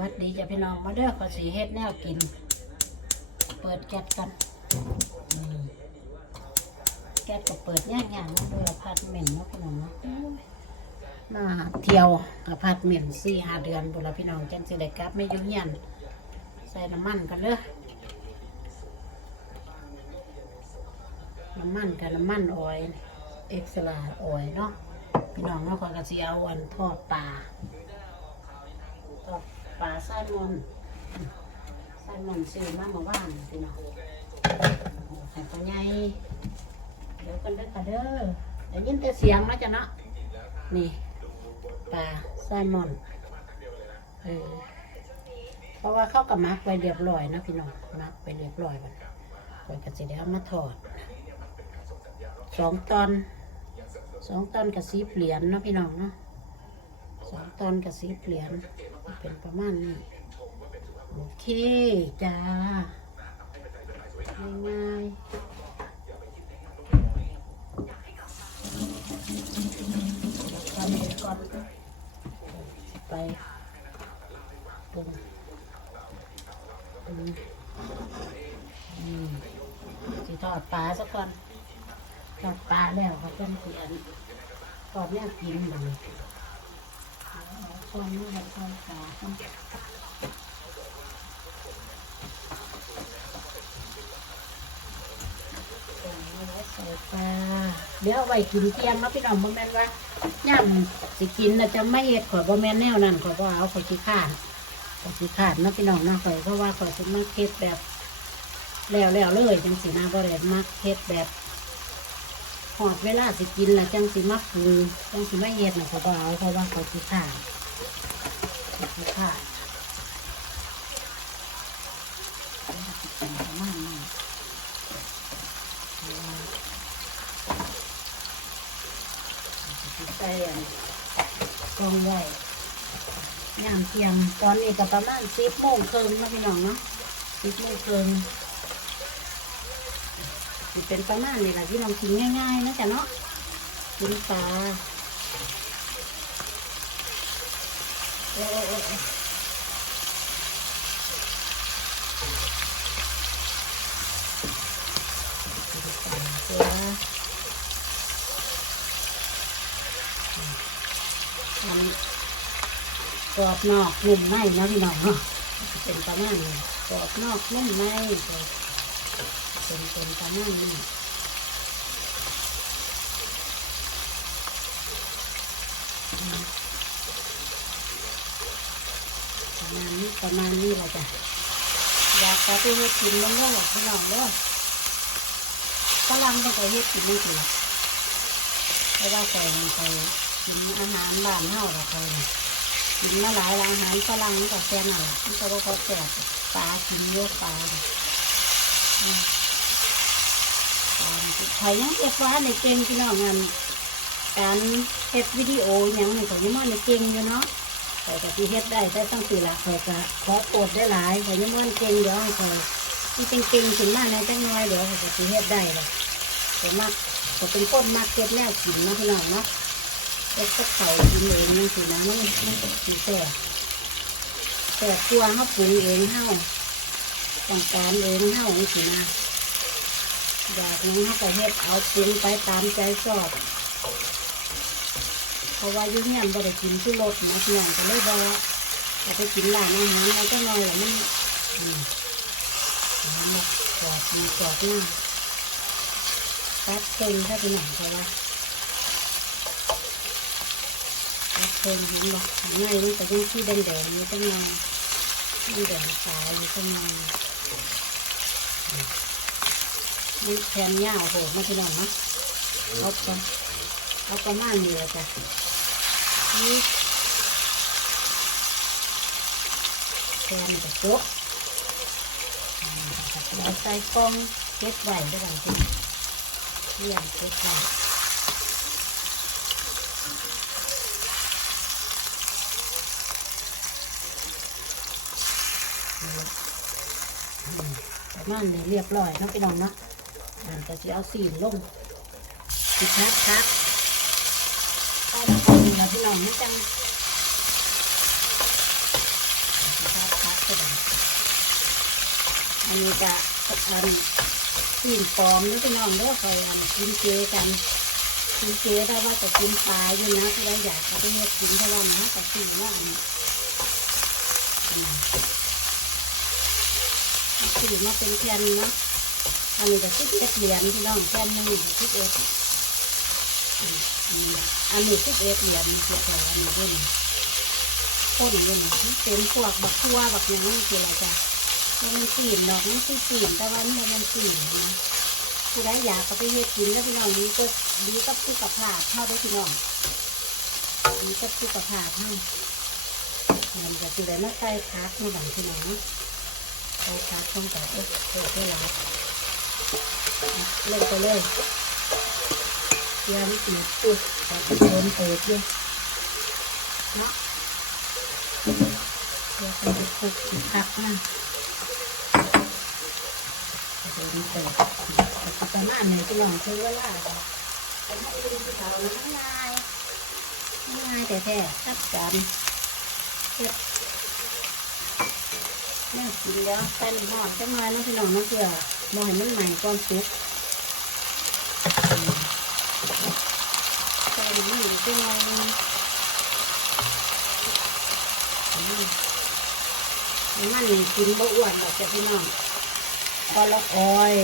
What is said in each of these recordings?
วัสดีจ้ะพี่น้องมาเด้อขอสีเฮ็ดแนวกิน เปิดแก๊สกันแก๊สก็เปิดย่างๆนะเพื่ออพาร์ตเมนเนาะพี่น้องเนาะมาเที่ยวอพาร์ตเหม็นสี่ห้าเดือนบุนละพี่น้องจังสิได้กลับไม่ยุ่งยันใส่น้ำมันกันเลยน้ำมันกับน้ำมันออยเอ็กซ์ลาออยเนาะพี่น้องเนาะขอยก็สิเอาอันทอดปลากับ ปลาไส้มอนไส้มอนซื้อมาเมื่อวานพี่น้องให้พ่อใหญ่เดี๋ยวกันเด้อค่ะเด้อได้ยินแต่เสียงแล้วจ้ะเนาะนี่ปลาไส้มอนเออเพราะว่าเข้ากับมักไว้เรียบร้อยนะพี่น้องมักไปเรียบร้อยมันก่อนก็สิได้เอามาทอดสองตอนสองตอนกับสีเหรียญเนะพี่น้องเนาะ สองตอนกับสีเหรียญเป็นประมาณนี้ โอเค จ้า ง่ายๆทำเองก่อนไปปรุงปรุงอืมสิทอดปลาสักก่อนทอดปลาแล้วเขาเป็นเสียนทอดเนี่ยกินแบบ นี้ตรงนี้แบบตรงขาใส่ปลาเดี๋ยวไว้กินเที่ยงเนาะพี่น้องบ่แม่นว่าย่ามสิกินนะจะไม่เฮ็ดข่อยบ่แม่นแนวนั้นข่อยบ่เอาข่อยสิขาดข่อยสิขาดนะพี่น้องนาะข่อยเพราะว่าข่อยสิมักเฮ็ดแบบแล้วแล้วเลยจังสินะบ่ได้มักเฮ็ดแบบหอดเวลาสิกินแล้วจังสิมักปรุงจังสิไม่เฮ็ดนะข่อยบ่เอาเพราะว่าข่อยสิขา ดสิค่ะประมาณนี้ใส่กองไว้ย่ามเทียงตอนนี้ก็ประมาณสิบโมงครึ่งนะพี่น้องเนาะสิบโมงครึ่งเป็นประมาณนี้แหละที่น้องกินง่ายๆนะจ๊ะเนาะกินปลา กินปลาเออันกรอบนอกนุ่มในนะพี่น้องเนาะเป็นประมาณนี้กรอบนอกนุ่มในเป็นเป็นประมาณนี้อืม ประมาณนี้แหละจ้ะอยากจะไปเฮ็ดกินมันก็หรอกพี่น้องเด้อฝรั่งต้องไปเฮ็ดกินมันสิล่ะเพราะว่าใส่มันไปกินอาหารบ้านเฮาละไปกินมาหลายร้านอาหารฝรั่งมันก็แซ่บน่ะมันก็บ่ค่อยแซ่บปลากินเยอะปลาน่อืมปลาใครยังเก็บฟ้าในเก่งพี่น้องงานการเฮ็ดวิดีโอยังในี่ก็ยังมันในเก่งอยู่เนาะ ข่อยก็สิเฮ็ดได้แต่ต้องสิละข่อยก็ขอโปรดได้หลายข่ยังม่วนเก่งเดี๋ยวให้ข่ที่เป็นเก่งๆขึ้นมากในจังน้อยเดี๋ยวข่อยก็สิเฮ็ดได้เลยข่มักข่เป็นคนมักเฮ็ดแนวกินนะพี่น้องเนาะเฮ็ดกับเข่ากินเองนั่นสินะมันมันสิแซ่แต่ตัวเฮาปรุงเองเฮาต้องการเองเฮาจังสินะอยากหยังเฮาก็เฮ็ดเอาปรุงไปตามใจชอบ ราะว่ายุ่งยามบ่ได้กินที่รถนะพี่น้องก็เลยบ่จะไปกินร้านอาหารแล้วก็นอนแล้วมันอืมมันมากอดมีกอดหน้าตัดเค็งถ้าพี่น้องเพราะว่าตัดเค็งเห็นบ่ง่ายมันก็ยังที่แดงๆอยู่ข้างในมันแดงตายอยู่ข้างในมันแทนยาโหดนะพี่น้องเนาะเอาไปเอาประมาณนี้แหละจ้ะ นี่แกงกับโจ๊กเราใส่กล้องเก็บไว้ได้วยกันคุณเลี้ยงเก็บไว้ประมาณนี้เรียบร้อยนะพี่น้องนะมันจะเอาสีลงสิคักคักคนเรา หน่อมไม่จังอันนี้จะทำกินปอมนึกพี่น้องด้วยคอยทกินเจกันกินเจได้ว่าจะกินปลาอยู่นะถ้าได้อยากก็ต้องกินเพราะว่านะแต่คือว่าอันนี้คือมาเป็นเทียนเนาะอันนี้จะคิดเอ็ดเหรียนพี่น้องเทียนนึงคิดเอง อันนี้อันนี้คิดเอ็ดเหรียญคิดใส่อันนี้ด้วยนี่ข้นด้วยนี่เป็นพวกบักทั่วบักหยังนี่คืออะไรจ้ะมันกลิ่นดอกมันคือกลิ่นแต่ว่ามันมันกลิ่นนะผู้ใดอยากก็ไปเฮ็ดกินแล้วพี่น้องดีก็ดีกับสุขภาพเท่าได้พี่น้องดีกับสุขภาพเท่ามันจะสิได้มาใส่คักนี่บังพี่น้องใส่คักต้องแต่เอ๊ะเปิดได้แล้วเล่นไปเลย เตรียมติดจุดแต่ก็โดนเปิดด้วยนะเดี๋ยวไปคลุกอีกคักนะเดินเปิดแต่ประมาณนี้ก็ลองใช้เวลาเป็นให้ดูที่เขาทั้งง่ายง่ายแต่แท้ชัดกันเฮ็ดแม่กินแล้วใส่หม้อจังเลยนะพี่น้องนะเพื่อมองให้มันใหม่ก่อนสุก ส่นี่จังเลยมันนี่กินบ่อ้วนหรอกจ้ะพี่น้องก็ละออย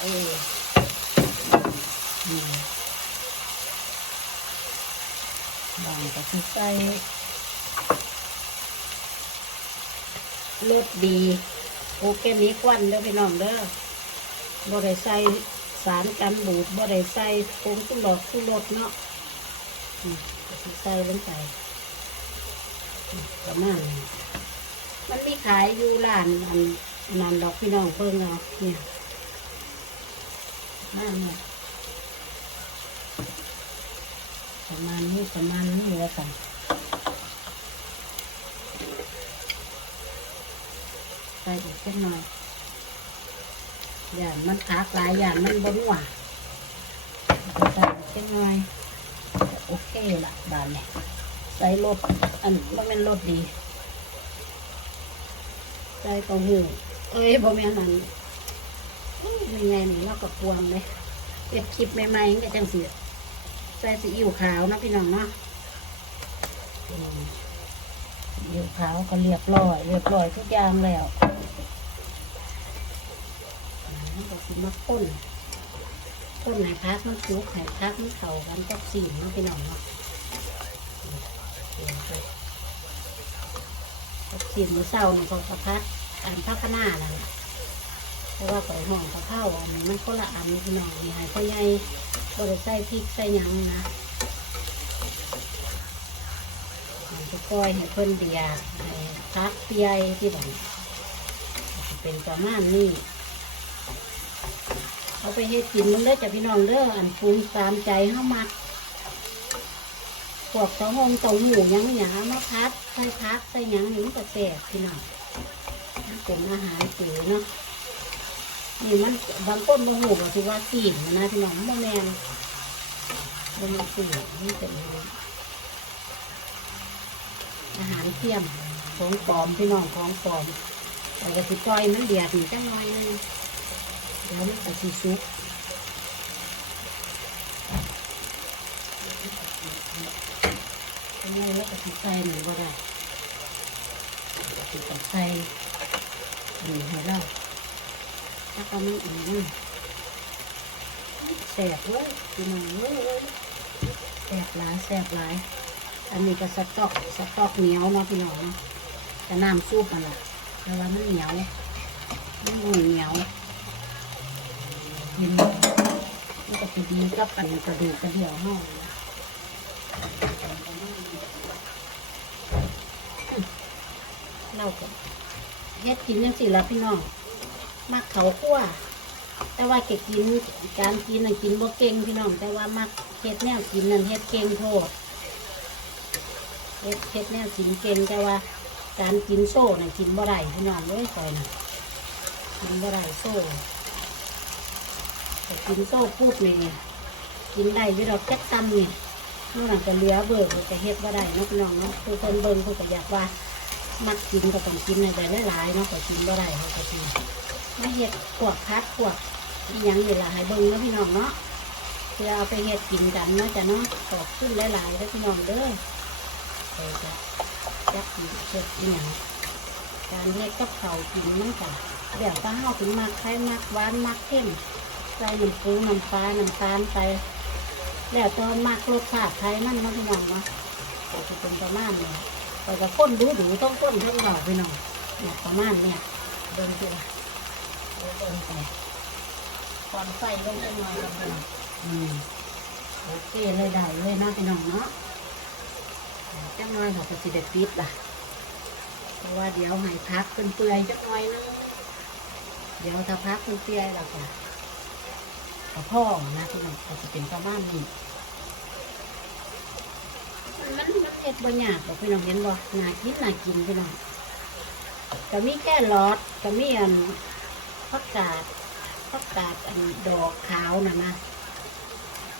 เออนี่บางก็คือใส่รสดี โอเคนี้ควันเด้อพี่น้องเด้อบ่ได้ใส่ สารกันบูดบ่ได้ใส่ผงตุหลอกตุรสเนาะใส่ลงไปอืมประมาณมันมีขายอยู่ร้านอันนันดอกพี่น้องเพิ่งเอาเนี่ยนั่นเนี่ยประมาณนี้ประมาณนี้แล้วกันใส่อีกสักหน่อย อย่างมันขากหลายอย่างมันบนหวานใส่อีกสักน่อยโอเคละบานเนี่ยใส่รสอันมันเป็นรสดีใจก็หูเอ้ยบ่แม่นนั่นยังไงนี่เราก็กวงเลยเก็บคลิปใหม่ๆก็จังสิใส่ซีอิ๊วขาวนะพี่น้องเนาะอิ๊วขาวก็เรียบร้อย เรียบร้อยทุกอย่างแล้ว แล้วก็สิมาข้นข้นไหนพักมันสุกไหนพักมันเข่ากันก็สิ่งเนาะพี่น้องเนาะอืมเดี๋ยวไปกินมื้อเช้านี่ก็กระพัดอันพักขนาดนั่นแหละเพราะว่าไปห้องกระเพราอันนี้มันคนละอันพี่น้องนี่ให้พ่อใหญ่บ่ได้ใส่พริกใส่ยังนะมันจะก้อยให้เพิ่นเดียให้พักเปียที่บันเป็นประมาณนี้ เอาไปเฮ็ดกินมันเด้อจ้ะพี่น้องเด้ออันปรุงตามใจเฮามักพวกเต้าหงเต้าหมูยังหยามาพัดใส่พักใส่หยังนี่มันก็แสบพี่น้องเป็นอาหารสีเนาะนี่มันบางคนบางหูก็ถือว่าสีนนะพี่น้องมันบ่แมนมันเป็นสีมันเป็นอาหารเทียมของปลอมพี่น้องของปลอมแต่ก็สิปล่อยมันเดียดนี่จังหน่อยนึง เดี๋ยวมันก็สิสุกอันนี้แล้วก็สิใส่หนึ่งก็ได้สิต้องใส่หนึ่งให้เราถ้าก็มันอีกนึงแสบเลยพี่น้องเลยแสบหลายแสบหลายอันนี้ก็สต๊อกสต๊อกเหนียวเนาะพี่น้องเนาะจะน้ำซุปมันละแต่ว่ามันเหนียวมันหมูเหนียว กินมันก็จะดีกับอันกระดูกกระเดี่ยวห้องเราก็เฮ็ดกินจังสิละพี่น้องมักเขาคั่วแต่ว่าเก็กินการกินน่ะกินบ่เก่งพี่น้อง แต่ว่ามักเฮ็ดแนวกินนั่นเฮ็ดเก่งโทษเฮ็ดเฮ็ดแนวกินเก่งแต่ว่า การกินโซ่น่ะกินบ่ได้พี่น้องเลยคอยน่ะกินบ่ได้โซ่ กินโซ่ปุ๊บนี่กินได้ยี่ดอกแก๊กตำนี่นู่นน่ะก็เหลือเบิกก็เฮ็ดบ่ได้นาะพี่น้องเนาะคือเพิ่นเบิ่งเพิ่นก็อยากว่า มักกินก็ต้องกินในแต่หลายๆเนาะก็กินบ่ได้เขาก็กินมาเห็ดพวกพัดพวกยังนี่ล่ะให้เบิ่งเนาะพี่น้องเนาะเพื่อเอาไปเฮ็ดกินกันเนาะจ้ะเนาะขอบคุณหลายๆเด้อพี่น้องเด้อเออจะจักเฮ็ดอีหยังการเฮ็ดกับเขากินมันจ้ะเดี๋ยวถ้าเฮาถึงมักไข่มักหวานมักเข้ม ใส่น้ำปูน้ำปลาน้ำตาลไปแล้วตัวมักรสชาติไทยมันเนาะพี่น้องนะก็จะเป็นประมาณนี้แต่ก็ก้นดูดูต้องก้นทั้งเราพี่น้องเนี่ยประมาณเนี่ยเบิ่งดูนะเบิ่งไปความใส่ลงไปหน่อยกันเลยอืมโอเคเลยได้เลยนะพี่น้องเนาะจังน้อยเขาก็สิได้ปิดล่ะเพราะว่าเดี๋ยวให้พักเป็นเปื่อยจักหน่อยนึงเดี๋ยวถ้าพักเป็นเปื่อยแล้วก็ กับพ่อนะพี่น้องก็จะเป็นประมาณนี้มันมันเห็ดบางอย่างบอกพี่น้องเห็นบ่น่ากินน่ากินพี่น้องก็มีแค่ลอดก็มีอันผักกาดผักกาดอันดอกขาวนะนะ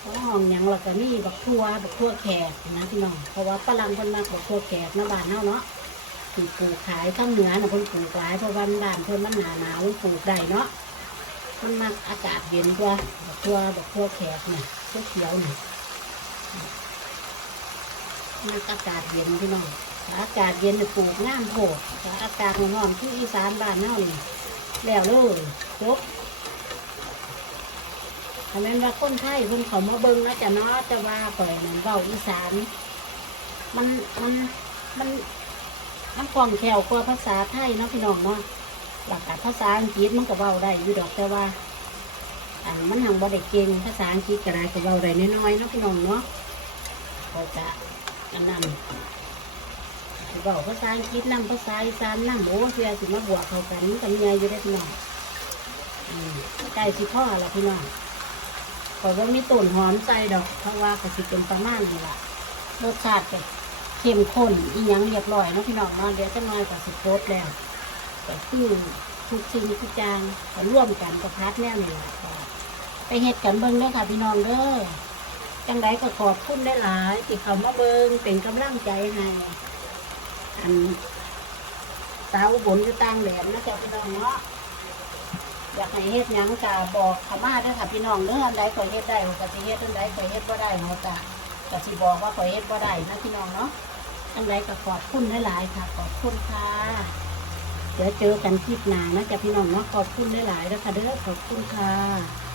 เพราะห้องหยังเราก็มีบักทั่วบักทั่วแขกนะพี่น้องเพราะว่าฝรั่งคนมากบักทั่วแขกนะบ้านเฮาเนาะปลูกขายข้างเหนือนะคนปลูกหลายเพราะวันบ้านเพิ่นมันหนาหนาวมันปลูกได้เนาะ มันมักอากาศเย็นกว่าบักทั่วบักทั่วแขกเนี่ยเขียวเขียวเนี่ยมันอากาศเย็นพี่น้องอากาศเย็นปลูกงามโพดถ้าอากาศร้อนที่อีสานบ้านเนานี่แล้วเลยจบอันนั้นว่าคนไทยเพิ่นเขามาเบิ่งนะจะเนาะแต่ว่าปล่อยนั่นเว้าอีสาน มันมันมันมันกล่องแขวกว่าภาษาไทยเนาะพี่น้องเนาะ หลักการภาษาอังกฤษมันก็เว้าได้อยู่ดอกแต่ว่าอันมันหังบ่ได้เก่งภาษาอังกฤษก็ได้ก็เว้าได้น้อยๆเนาะพี่น้องเนาะก็จะอันนั้นสิเว้าภาษาอังกฤษนำภาษาอีสานนำโอ้เสียสิมาบวกเข้ากันมันก็เหนื่อยอยู่ได้พี่น้องอืมใกล้สิพ่อละพี่น้องก็ว่ามีต้นหอมใส่ดอก เพราะว่าก็สิเป็นประมาณนี้ล่ะรสชาติก็เข้มข้นอีหยังเรียบร้อยนะพี่น้องเนาเดี๋ยวจะน้อยกว่าสิโพสแล้ว ก็คือทุกสิ่งทุกอย่างก็ร่วมกันกับพัดแน่นี่แหละก็ไปเฮ็ดกันเบิ่งเด้อค่ะพี่น้องเด้อจังไดก็ขอบคุณได้หลายๆที่เขามาเบิ่งเป็นกำลังใจให้อันสาวอุบนอยู่ต่างแดนนะจ๊ะพี่น้องเนาะอยากให้เฮ็ดหยังก็บอกขามาเด้อค่ะพี่น้องเด้ออันใดก็เฮ็ดได้ก็สิเฮ็ดอันใดก็เฮ็ดบ่ได้เนาะจ้ะก็สิบอกว่าขอเฮ็ดบ่ได้นะพี่น้องเนาะอันใดก็ขอบคุณหลายๆค่ะ ขอบคุณค่ะ ดี๋ยวเจอกันคลิปหน้านะจ๊ะพี่น้องเนาะขอบคุณหลายๆแล้วค่ะเด้อขอบคุณค่ะ